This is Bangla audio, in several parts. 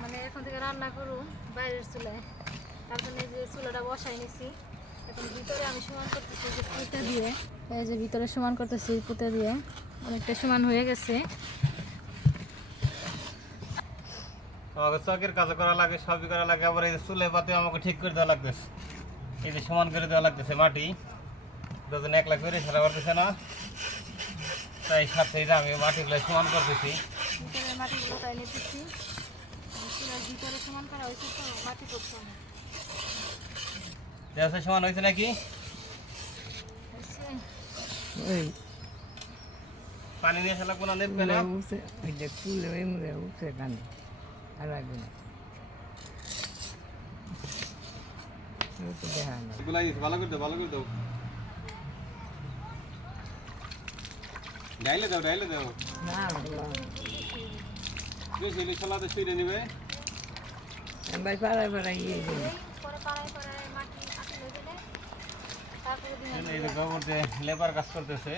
মানে এখন থেকে রান্না করু বাইরের চুলায়, তার জন্য যে চুলাটা বসাই নিছি। এখন ভিতরে আমি সমান করতেছি যে পুঁতে দিয়ে, এই যে ভিতরে সমান করতেছি পুঁতে দিয়ে, অনেকটা সমান হয়ে গেছে। আমাকে চকের কাজ করা লাগে, সবই করা লাগে, আবার এই চুলে পাতে আমাকে ঠিক করে দেওয়া লাগতেছে, এই যে সমান করে দেওয়া লাগতেছে মাটি, দুজন একলা করে সারা করতেছে না, তাই সাথে আমি মাটিগুলো সমান করতেছি। ভিতরে মাটিগুলো তাই নিতেছি, চুলার ভিতরে সমান করা হয়েছে তো মাটি করতে হবে। দেওয়া সমান হয়েছে নাকি? পানি নিয়ে আসলে কোনো নেবে না, ভালো করে দাও, ভালো করে দাও, ডাইলে দাও, ডাইলে দাও, বেশি হলে ছলাতে শুয়ে নিবে। গোবর দিয়ে লেবার কাজ করতেছে,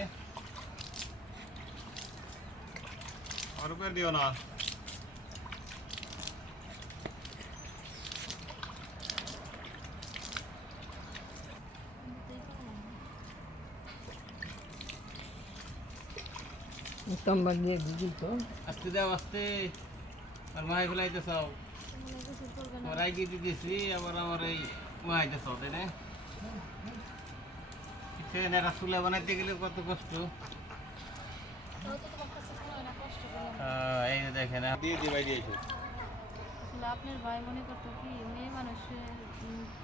আর উপর দিও না। আস্তে যাও, আস্তে, আর মাই ফেলাইতে চাও, আমার আগে দিতেছি, আবার আমার এই মাইতে চাও, তাই না? চুলা বানাইতে গেলে কত কষ্ট। এই যে দেখেন দিয়ে দিবাই দিয়েছে। আপনার ভাই মনে করতো কি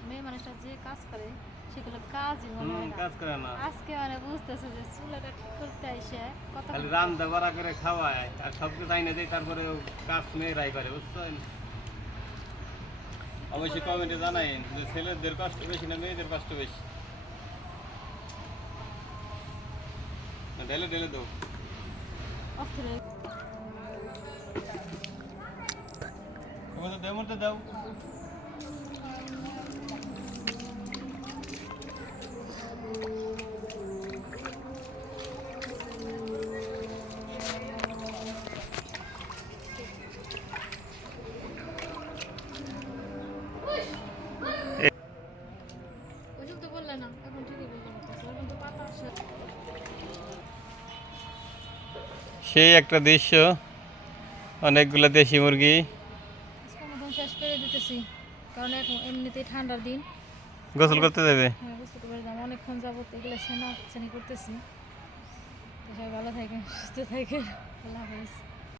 মেয়ে মানুষটা যে কাজ করে সেগুলো কাজই মনে হয় না, কাজ করে না। আজকে মানে বুঝতেছে যে চুলাটা করতে আইসে কত খালি রান্না বাড়া করে খাওয়ায় আর সবকে চাই না দেয়, তারপরে কাজ মেয়েরাই করে, বুঝছেন? অবশ্যই কমেন্টে জানাইন যে ছেলেদের কষ্ট বেশি না মেয়েদের কষ্ট বেশি। ঢেলে ঢেলে দাও, দাও। সেই একটা দৃশ্য, অনেকগুলো দেশি মুরগি। শেষ করে দিতেছি কারণ এখন এমনিতেই ঠান্ডার দিন, গোসল করতে যাবে। হ্যাঁ গোসল করে যাবো, অনেকক্ষণ যাবত এগুলো সেনা করতেছি। সবাই ভালো থাকেন, সুস্থ থাকেন, আল্লাহ হাফেজ।